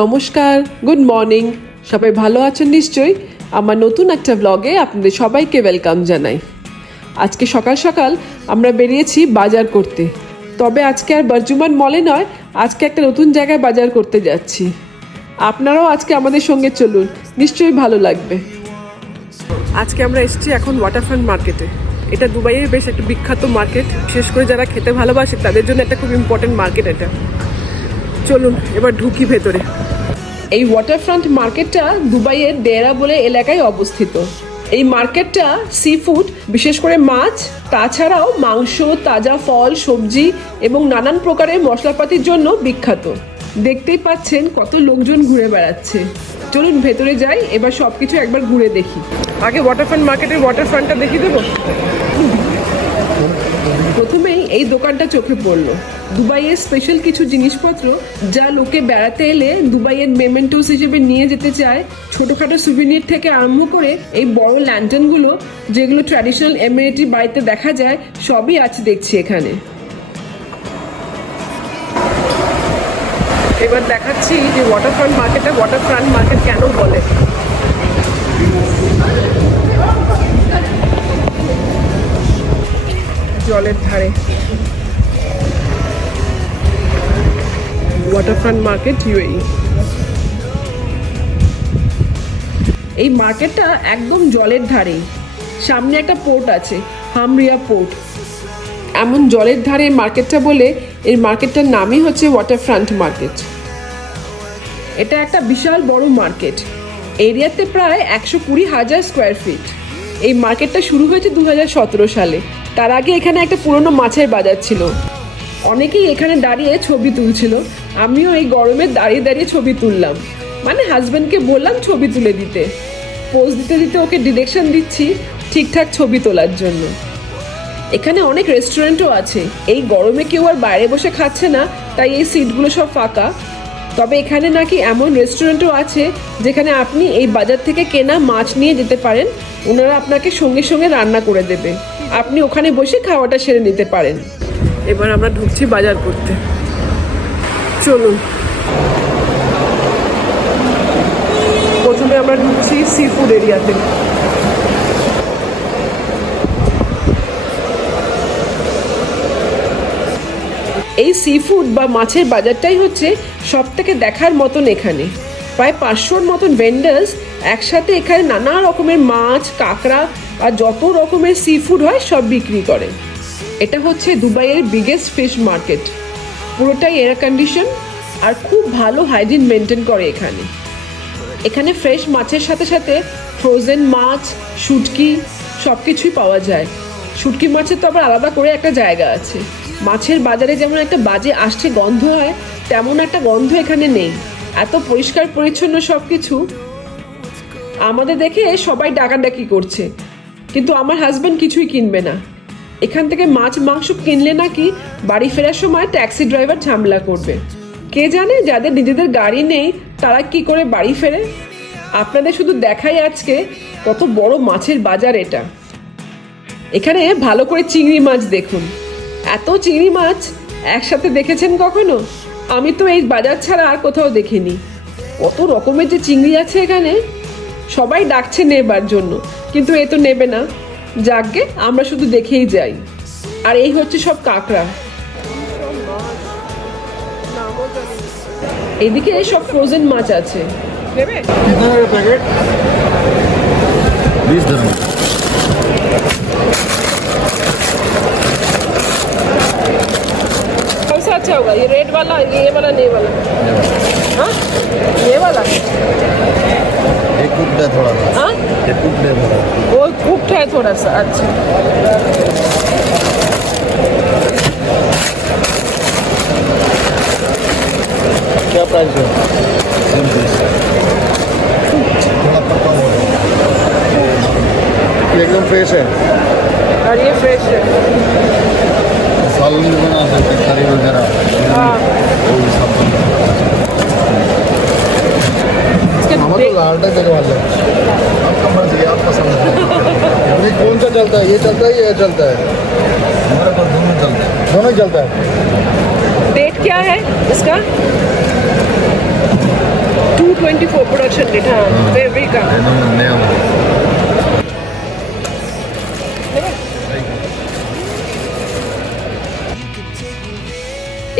নমস্কার, good morning. সবাই ভালো আছেন নিশ্চয়ই। আমার নতুন একটা ব্লগে আপনাদের সবাইকে ওয়েলকাম জানাই। আজকে সকাল সকাল আমরা বেরিয়েছি বাজার করতে। তবে আজকে আর বর্জুমান মলে নয়, আজকে একটা নতুন জায়গায় বাজার করতে যাচ্ছি। আপনারাও আজকে আমাদের সঙ্গে চলুন, নিশ্চয়ই ভালো লাগবে। আজকে আমরা এসেছি এখন ওয়াটারফ্রন্ট মার্কেটে। এটা দুবাইয়ের বেশ একটা বিখ্যাত মার্কেট, বিশেষ করে যারা খেতে ভালোবাসে তাদের জন্য একটা খুব ইম্পর্টেন্ট মার্কেট এটা। চলুন এবার ঢুকি ভেতরে। এই ওয়াটারফ্রন্ট মার্কেটটা দুবাইয়ের দেরা বলে এলাকায় অবস্থিত। এই মার্কেটটা সি ফুড, বিশেষ করে মাছ, তাছাড়াও মাংস, তাজা ফল, সবজি এবং নানান প্রকারের মশলাপাতির জন্য বিখ্যাত। দেখতেই পাচ্ছেন কত লোকজন ঘুরে বেড়াচ্ছে। চলুন ভেতরে যাই, এবার সব কিছু একবার ঘুরে দেখি। আগে ওয়াটারফ্রন্ট মার্কেটের ওয়াটারফ্রন্টটা দেখিয়ে দেবো। প্রথমেই এই দোকানটা চোখে পড়লো। দুবাইয়ের স্পেশাল কিছু জিনিসপত্র যা লোকে বেড়াতে এলে দুবাইয়ের মেমেন্টোস হিসেবে নিয়ে যেতে চায়। ছোটোখাটো সুভিনির থেকে আরম্ভ করে এই বড় ল্যান্টার্নগুলো, যেগুলো ট্র্যাডিশনাল এমিরেটি বাড়িতে দেখা যায়, সবই আছে দেখছি এখানে। এবার দেখাচ্ছি যে ওয়াটারফ্রন্ট মার্কেট কেন বলে। জলের ধারে ওয়াটারফ্রন্ট মার্কেট ইউএই। এই মার্কেটটা একদম জলের ধারে। সামনে একটা পোর্ট আছে, হামরিয়া পোর্ট। এমন জলের ধারে মার্কেটটা বলে এই মার্কেটটার নামই হচ্ছে ওয়াটারফ্রন্ট মার্কেট। এটা একটা বিশাল বড় মার্কেট, এরিয়াতে প্রায় 120,000 স্কোয়ার ফিট। এই মার্কেটটা শুরু হয়েছে 2017 সালে। তার আগে এখানে একটা পুরনো মাছের বাজার ছিল। অনেকেই এখানে দাঁড়িয়ে ছবি তুলছিল। আমিও এই গরমে দাঁড়িয়ে দাঁড়িয়ে ছবি তুললাম, মানে হাজব্যান্ডকে বললাম ছবি তুলে দিতে। পোজ দিতে দিতে ওকে ডিরেকশন দিচ্ছি ঠিকঠাক ছবি তোলার জন্য। এখানে অনেক রেস্টুরেন্টও আছে। এই গরমে কেউ আর বাইরে বসে খাচ্ছে না, তাই এই সিটগুলো সব ফাঁকা। তবে এখানে নাকি এমন রেস্টুরেন্টও আছে যেখানে আপনি এই বাজার থেকে কেনা মাছ নিয়ে যেতে পারেন। ওনারা আপনাকে সঙ্গে সঙ্গে রান্না করে দেবে, আপনি ওখানে বসে খাওয়াটা সেরে নিতে পারেন। এবার আমরা ঢুকছি বাজার করতে, চলুন। প্রথমে আমরা ঢুকছি সি ফুড এরিয়াতে। এই সি ফুড বা মাছের বাজারটাই হচ্ছে সব থেকে দেখার মতন। এখানে প্রায় 500-র মতন ভেন্ডার্স একসাথে এখানে নানা রকমের মাছ, কাঁকড়া আর যত রকমের সি ফুড হয় সব বিক্রি করে। এটা হচ্ছে দুবাইয়ের বিগেস্ট ফিশ মার্কেট। পুরোটাই এয়ার কন্ডিশন আর খুব ভালো হাইজিন মেনটেন করে এখানে। এখানে ফ্রেশ মাছের সাথে সাথে ফ্রোজেন মাছ, শুটকি সব কিছুই পাওয়া যায়। শুটকি মাছের তো আবার আলাদা করে একটা জায়গা আছে। মাছের বাজারে যেমন একটা বাজে আষ্টে গন্ধ হয়, তেমন একটা গন্ধ এখানে নেই। এত পরিষ্কার পরিচ্ছন্ন সব কিছু। আমাদের দেখে সবাই ডাকাডাকি করছে, কিন্তু আমার হাজব্যান্ড কিছুই কিনবে না। এখান থেকে মাছ মাংস কিনলে নাকি বাড়ি ফেরার সময় ট্যাক্সি ড্রাইভার ঝামেলা করবে। কে জানে যাদের নিজেদের গাড়ি নেই তারা কি করে বাড়ি ফেরে। আপনাদের শুধু দেখাই আজকে কত বড় মাছের বাজার এটা। এখানে ভালো করে চিংড়ি মাছ দেখুন। এত চিংড়ি মাছ একসাথে দেখেছেন কখনো? আমি তো এই বাজার ছাড়া আর কোথাও দেখিনি। কত রকমের যে চিংড়ি আছে এখানে। সবাই ডাকছে নেবার জন্য, কিন্তু এ তো নেবে না। যাকগে, আমরা শুধু দেখেই যাই। আর এই হচ্ছে সব কাঁকড়া। এদিকে সব ফ্রোজেন মাছ আছে। নেবে? कौन सा अच्छा होगा, ये रेड वाला, ये वाला, नहीं वाला? हाँ, ये वाला ये कुक्ड है थोड़ा सा। हाँ, ये कुक्ड है थोड़ा। वो कुक्ड है थोड़ा सा। अच्छा, क्या प्राइस है? थोड़ा पक्का हो गया। ये एकदम फ्रेश है और ये फ्रेश है। सालन भी बना सकते, करी वगैरह। हाँ, हमें तो लालटा करवाना है। आपका मर्जी, आप पसंद है। ये कौन सा चलता है? ये चलता है, ये चलता है? हमारे पास दोनों चलते हैं। दोनों ही चलता है। डेट क्या है इसका? A24 production rate, হ্যাঁ, very কম। नया वाला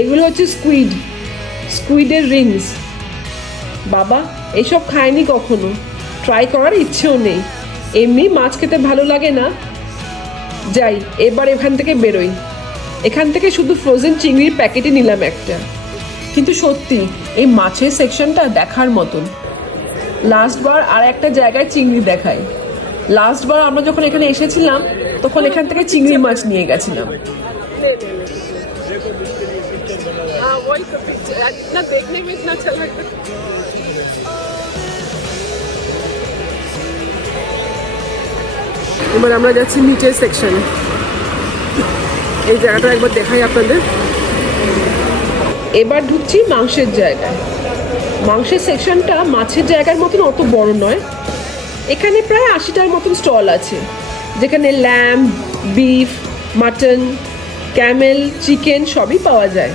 এগুলো হচ্ছে স্কুইডের রিংস। বাবা এইসব খায়নি কখনো, ট্রাই করার ইচ্ছেও নেই। এমনি মাছ খেতে ভালো লাগে না। যাই এবার এখান থেকে বেরোই। এখান থেকে শুধু ফ্রোজেন চিংড়ির প্যাকেটই নিলাম একটা। কিন্তু সত্যি এই মাছের সেকশনটা দেখার মতন। লাস্টবার আর একটা জায়গায় চিংড়ি দেখাই। লাস্টবার আমরা যখন এখানে এসেছিলাম তখন এখান থেকে চিংড়ি মাছ নিয়ে গেছিলাম। এবার আমরা যাচ্ছি নিচের সেকশনে। এই জায়গাটা একবার দেখাই আপনাদের। এবার ঢুকছি মাংসের জায়গায়। মাংসের সেকশনটা মাছের জায়গার মতন অত বড় নয়। এখানে প্রায় 80টার মতন স্টল আছে, যেখানে lamb, beef, mutton, Camel, chicken সবই পাওয়া যায়।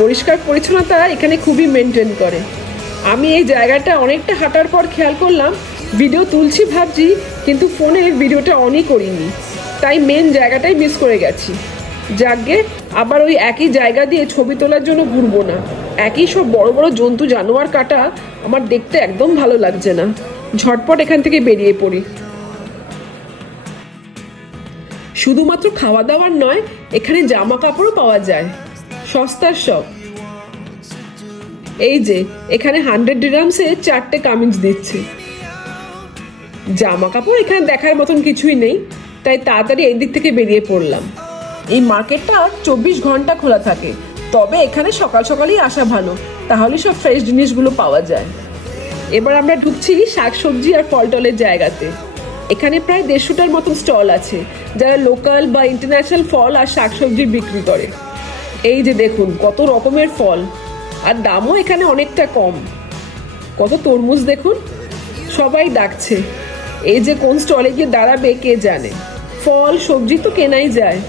পরিষ্কার পরিচ্ছন্নতা এখানে খুবই মেনটেন করে। আমি এই জায়গাটা অনেকটা হাঁটার পর খেয়াল করলাম ভিডিও তুলছি ভাবছি, কিন্তু ফোনে ভিডিওটা অনই করিনি, তাই মেন জায়গাটাই মিস করে গেছি। যাকগে, আবার ওই একই জায়গা দিয়ে ছবি তোলার জন্য ঘুরবো না। একই সব বড় বড় জন্তু জানোয়ার কাটা আমার দেখতে একদম ভালো লাগছে না। ঝটপট এখান থেকে বেরিয়ে পড়ি। শুধুমাত্র খাওয়া দাওয়ার নয়, এখানে জামা কাপড়ও পাওয়া যায়, সস্তার সব। এই যে এখানে 100 ডিরামসে 4টে কামিজ দিচ্ছে। জামা কাপড় এখানে দেখার মতন কিছুই নেই, তাই তাড়াতাড়ি এই দিক থেকে বেরিয়ে পড়লাম। এই মার্কেটটা 24 ঘন্টা খোলা থাকে, তবে এখানে সকাল সকালই আসা ভালো, তাহলে সব ফ্রেশ জিনিসগুলো পাওয়া যায়। এবার আমরা ঢুকছি শাকসবজি আর ফল টলের জায়গাতে। এখানে প্রায় 150টার মতন স্টল আছে, যারা লোকাল বা ইন্টারন্যাশনাল ফল আর শাকসবজি বিক্রি করে। এই যে দেখুন কত রকমের ফল, আর দামও এখানে অনেকটা কম। কত তরমুজ দেখুন, সবাই ডাকছে। এই যে কোন স্টলে গিয়ে দাঁড়াবে কে জানে। ফল সবজি তো কেনাই যায়।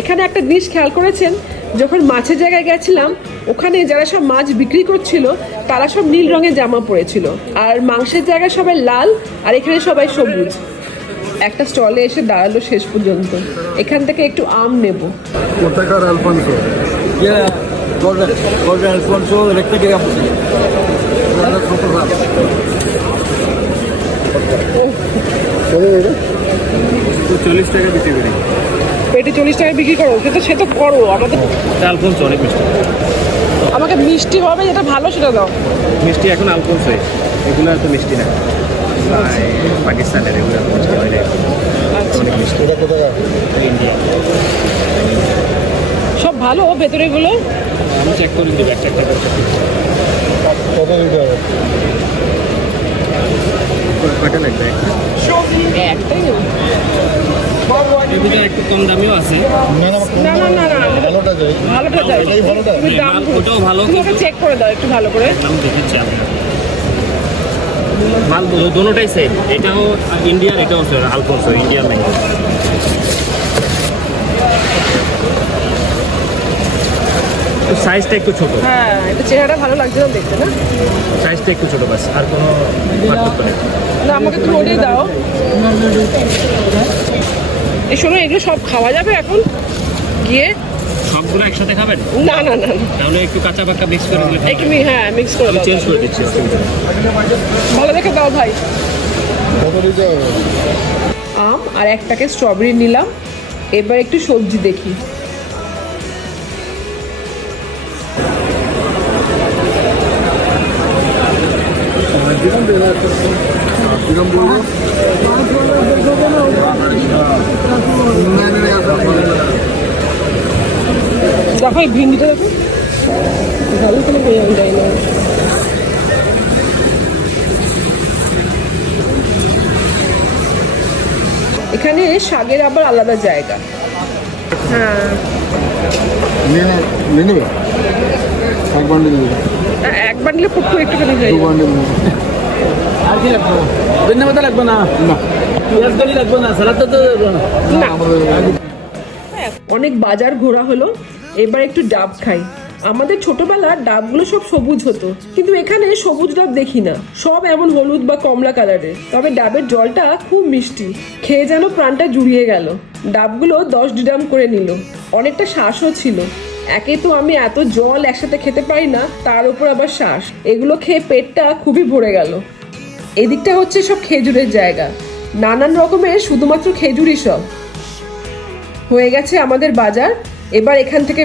এখানে একটা জিনিস খেয়াল করেছেন, যখন মাছের জায়গায় গেছিলাম ওখানে যারা সব মাছ বিক্রি করছিল তারা সব নীল রঙের জামা পরেছিল, আর মাংসের জায়গায় সবাই লাল, আর এখানে সবাই সবুজ। একটা স্টলে এসে দাঁড়ালো শেষ পর্যন্ত। এখান থেকে একটু আম নেব। কোথাকার Alfonso? Golden Alfonso, electric era posible. তো 40 টাকা বিক্রি করি। পেটি 40 টাকায় বিক্রি করো, সে তো করো। আমাদের আলফোনসো অনেক মিষ্টি। আমাকে মিষ্টি হবে, যেটা ভালো সেটা দাও। মিষ্টি এখন আলফোনসো, এগুলো এত মিষ্টি না। পাকিস্তানের এগুলো এত মিষ্টি হয় না, অনেক মিষ্টি। এটা কোথাকার? ইন্ডিয়া। সব ভালো ভেতরে গুলো। আমি চেক করে দেবো একটা একটা করে। কত দিতে হবে? কয়টা লাগবে? একটাই নেব। এর ভিতরে একটু কম দামিও আছে। না না না না না না, ভালোটা চাই। ভালোটা দাও। এটাই ভালোটা? তুমি দাম ওটাও ভালো, তুমি চেক করে দাও একটু ভালো করে। দাম দেখেছি আমি। মাল দোনোটাই সেম, এটাও ইন্ডিয়ান, এটাও আলফোনসো, ইন্ডিয়ান মেন। সাইজটা একটু ছোট। হ্যাঁ, এটা চেহারাটা ভালো লাগছে না দেখতে, না? সাইজটা একটু ছোট, বাস আর কোনো পার্থক্য নেই। না, আমাকে তুমি ওটাই দাও। এই শোনো, এগুলো সব খাওয়া যাবে এখন গিয়ে? সবগুলো একসাথে খাবেন? না না না, তাহলে একটু কাঁচা পাকা মিক্স করে দিলে একটু হ্যাঁ মিক্স করে দাও। চেঞ্জ করে দিচ্ছি, অসুবিধা নেই। ভালো দেখে দাও ভাই। কত দিতে হবে? আম আর একটাকে স্ট্রবেরি নিলাম। এবার একটু সবজি দেখি। কিরম দেবে? কিরম বলবো? দেখো এই ভিন্ডিটা দেখো, ভালো করে পেয়ে যায় না। এখানে শাকের আবার আলাদা জায়গা। হ্যাঁ, নিয়ে নেবে? এক বান্ডিল নেবে? এক বান্ডিলে পুট্টু একটুখানি হয়ে দু যাবে। বান্ডিল নেবে? আর কি লাগবে? ধন্যবাদ লাগবে না, পেঁয়াজ কলি লাগবে না, সালাদ তো লাগবে না। না, অনেক বাজার ঘোরা হলো, এবার একটু ডাব খাই। আমাদের ছোটবেলার ডাবগুলো সব সবুজ হতো, কিন্তু এখানে সবুজ ডাব দেখি না, সব এমন হলুদ বা কমলা কালারের। তবে ডাবের জলটা খুব মিষ্টি, খেয়ে যেন প্রাণটা জুড়িয়ে গেল। ডাবগুলো 10 ডিরাম করে নিল, অনেকটা শ্বাসও ছিল। একে তো আমি এত জল একসাথে খেতে পারি না, তার উপর আবার শ্বাস। এগুলো খেয়ে পেটটা খুবই ভরে গেল। এদিকটা হচ্ছে সব খেজুরের জায়গা, নানান রকমের শুধুমাত্র খেজুরই সব। হয়ে গেছে আমাদের বাজার, এবার এখান থেকে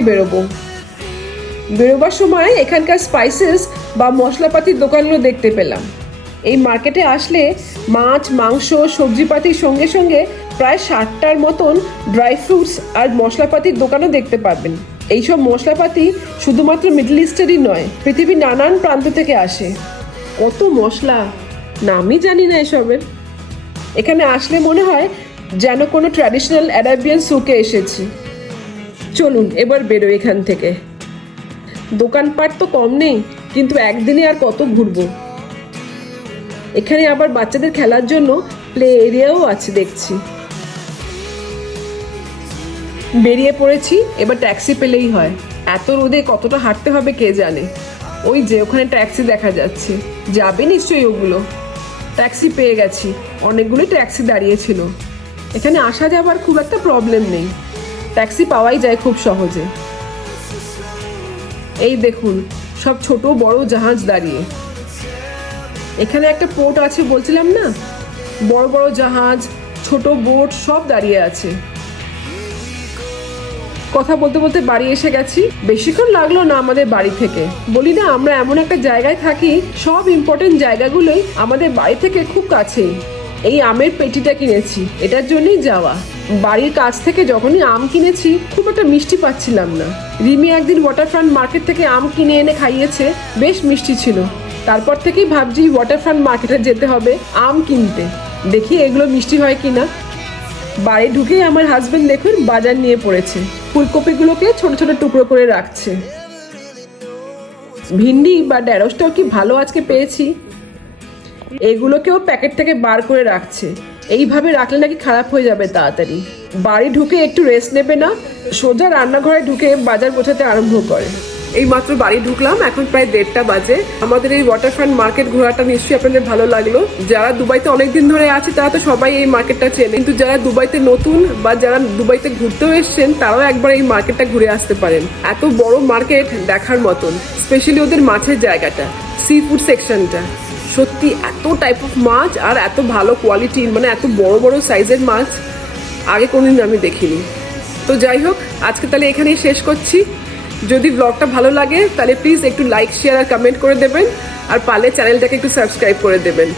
বেরোবার সময় এখানকার স্পাইসেস বা মশলাপাতির দোকানগুলো দেখতে পেলাম। এই মার্কেটে আসলে মাছ, মাংস, সবজিপাতির সঙ্গে সঙ্গে প্রায় 60টার মতন ড্রাই ফ্রুটস আর মশলাপাতির দোকানও দেখতে পাবেন। এইসব মশলাপাতি শুধুমাত্র মিডল ইস্টেরই নয়, পৃথিবীর নানান প্রান্ত থেকে আসে। কত মশলা, নামই জানি না এসবের। এখানে আসলে মনে হয় যেন কোনো ট্র্যাডিশনাল অ্যারাবিয়ান সুকে এসেছি। চলুন এবার বেরোই এখান থেকে। দোকানপাট তো কম নেই, কিন্তু একদিনে আর কত ঘুরবো। এখানে আবার বাচ্চাদের খেলার জন্য প্লে এরিয়াও আছে দেখছি। বেরিয়ে পড়েছি, এবার ট্যাক্সি পেলেই হয়। এত রোদে কতটা হাঁটতে হবে কে জানে। ওই যে ওখানে ট্যাক্সি দেখা যাচ্ছে, যাবে নিশ্চয়ই ওগুলো। ট্যাক্সি পেয়ে গেছি, অনেকগুলোই ট্যাক্সি দাঁড়িয়েছিল। এখানে আসা যাবার খুব একটা প্রবলেম নেই, ট্যাক্সি পাওয়াই যায় খুব সহজে। এই দেখুন সব ছোট বড় জাহাজ দাঁড়িয়ে। এখানে একটা পোর্ট আছে বলছিলাম না, বড় বড় জাহাজ, ছোট বোট সব দাঁড়িয়ে আছে। কথা বলতে বলতে বাড়ি এসে গেছি। বেশিক্ষণ লাগলো না আমাদের বাড়ি থেকে। বলি না, আমরা এমন একটা জায়গায় থাকি, সব ইম্পর্টেন্ট জায়গাগুলোই আমাদের বাড়ি থেকে খুব কাছেই। এই আমের পেটিটা কিনেছি, এটার জন্যই যাওয়া। বাড়ির কাছ থেকে যখনই আম কিনেছি খুব একটা মিষ্টি পাচ্ছিলাম না। রিমি একদিন ওয়াটারফ্রন্ট মার্কেট থেকে আম কিনে এনে খাইয়েছে, বেশ মিষ্টি ছিল। তারপর থেকেই ভাবছি ওয়াটারফ্রন্ট মার্কেটে যেতে হবে আম কিনতে, দেখি এগুলো মিষ্টি হয় কিনা। বাড়ি ঢুকেই আমার হাজবেন্ড দেখুন বাজার নিয়ে পড়েছে। ফুলকপিগুলোকে ছোট ছোট টুকরো করে রাখছে। ভিন্ডি বা ঢেঁড়সটাও কি ভালো আজকে পেয়েছি। এগুলোকেও প্যাকেট থেকে বার করে রাখছে, এইভাবে রাখলে নাকি খারাপ হয়ে যাবে তাড়াতাড়ি। বাড়ি ঢুকে একটু রেস্ট নেবে না, সোজা রান্নাঘরে ঢুকে বাজার গোছাতে আরম্ভ করে। এই মাত্র বাড়ি ঢুকলাম, এখন প্রায় 1:30 বাজে। আমাদের এই ওয়াটারফ্রন্ট মার্কেট ঘোরাটা নিশ্চয়ই আপনাদের ভালো লাগলো। যারা দুবাইতে অনেকদিন ধরে আছে তারা তো সবাই এই মার্কেটটা চেনে, কিন্তু যারা দুবাইতে নতুন বা যারা দুবাইতে ঘুরতেও এসছেন তারাও একবার এই মার্কেটটা ঘুরে আসতে পারেন। এত বড় মার্কেট দেখার মতন, স্পেশালি ওদের মাছের জায়গাটা, সি ফুড সেকশনটা। সত্যি এত টাইপ অফ মাছ আর এত ভালো কোয়ালিটির, মানে এত বড় বড় সাইজের মাছ আগে কোনোদিন আমি দেখিনি। তো যাই হোক, আজকে তাহলে এখানেই শেষ করছি। যদি ব্লগটা ভালো লাগে তাহলে প্লিজ একটু লাইক, শেয়ার আর কমেন্ট করে দেবেন, আর পারলে চ্যানেলটাকে একটু সাবস্ক্রাইব করে দেবেন।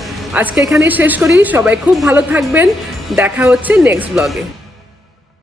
আজকে এখানেই শেষ করি, সবাই খুব ভালো থাকবেন, দেখা হচ্ছে নেক্সট ব্লগে।